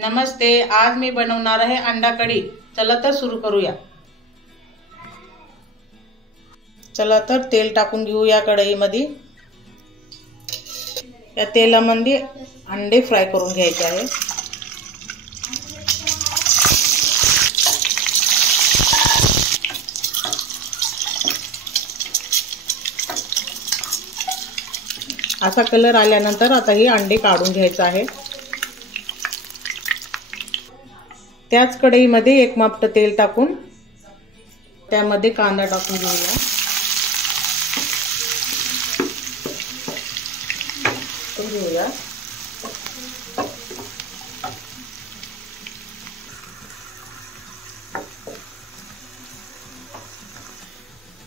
नमस्ते, आज मी बनवणार आहे अंडा कढी। चला तर सुरू करूया। चला तर तेल टाकून घेऊया कढईमध्ये। या तेलामध्ये अंडे फ्राय करून घ्यायचे आहे। असा कलर आल्यानंतर आता ही अंडे काढून घ्यायचे आहे। त्याच कढईमध्ये एक मापट तेल टाकून त्यामध्ये कांदा टाकून घेऊया।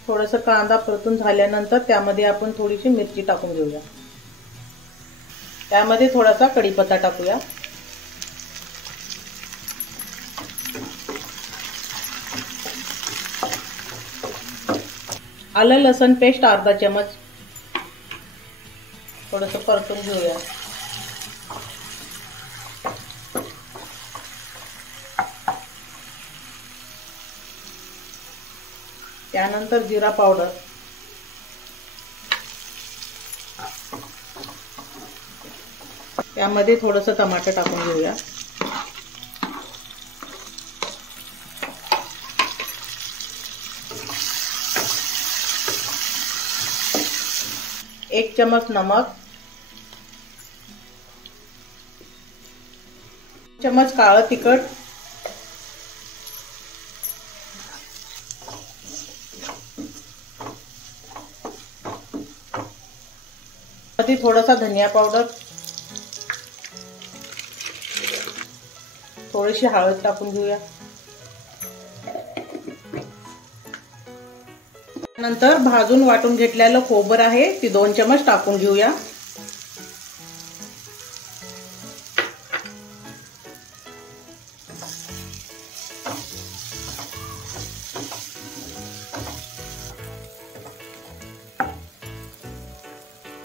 थोडासा कांदा परतून झाल्यानंतर त्यामध्ये आपण थोडीशी मिरची टाकून घेऊया। त्यामध्ये थोडासा कढीपत्ता टाकूया। आलं लसूण पेस्ट अर्धा चमच थोडंसं परतून घेऊया। त्यानंतर जिरा पावडर, त्यामध्ये थोडंसं टमाटर टाकून घेऊया। एक चम्मच नमक, चम्मच काळं तिखट, मध्ये थोडासा धनिया पावडर, थोडीशी हळद टाकून घेऊया। नंतर भाजून वाटून घेतलेलं खोबरं आहे ती 2 चमच टाकून घेऊया।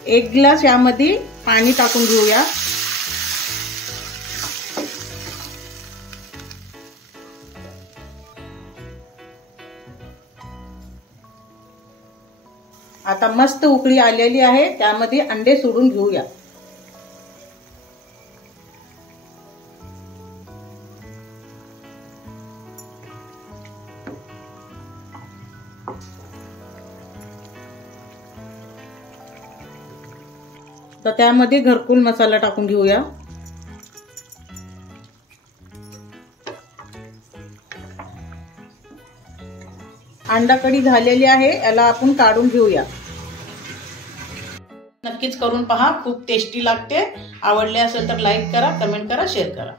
एक ग्लास यामध्ये पाणी टाकून घेऊया। आता मस्त उकळी आलेली आहे, त्यामध्ये अंडे सोडून घेऊया। तर त्यामध्ये घरकुल मसाला टाकून घेऊया। अंडा कढी झालेली आहे, याला आपण काढून घेऊया। नक्कीच करून पहा, खूप टेस्टी लागते। आवडले असेल तर लाईक करा, कमेंट करा, शेअर करा।